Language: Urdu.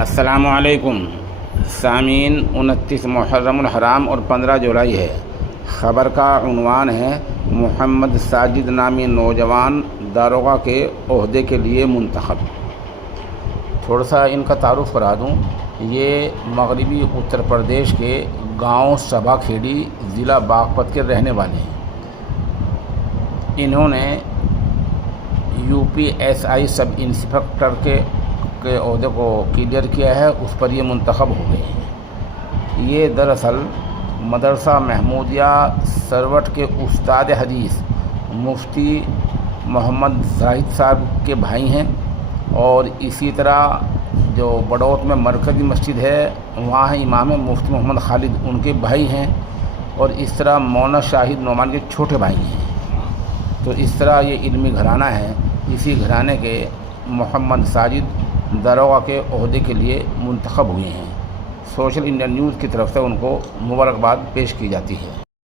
السلام علیکم سامعین، 29 محرم الحرام اور 15 جولائی ہے۔ خبر کا عنوان ہے محمد ساجد نامی نوجوان داروغہ کے عہدے کے لیے منتخب۔ تھوڑا سا ان کا تعارف کرا دوں۔ یہ مغربی اتر پردیش کے گاؤں سبھا کھیڑی ضلع باغپت کے رہنے والے ہیں۔ انہوں نے UPSI سب انسپکٹر کے عہدے کو کلیئر کیا ہے، اس پر یہ منتخب ہو گئے ہیں۔ یہ دراصل مدرسہ محمودیہ سروٹ کے استاد حدیث مفتی محمد زاہد صاحب کے بھائی ہیں، اور اسی طرح جو بڑوت میں مرکزی مسجد ہے وہاں ہے امام مفتی محمد خالد، ان کے بھائی ہیں، اور اس طرح مولانا شاہد نعمان کے چھوٹے بھائی ہیں۔ تو اس طرح یہ علمی گھرانہ ہے۔ اسی گھرانے کے محمد ساجد داروغہ کے عہدے کے لیے منتخب ہوئے ہیں۔ سوشل انڈیا نیوز کی طرف سے ان کو مبارکباد پیش کی جاتی ہے۔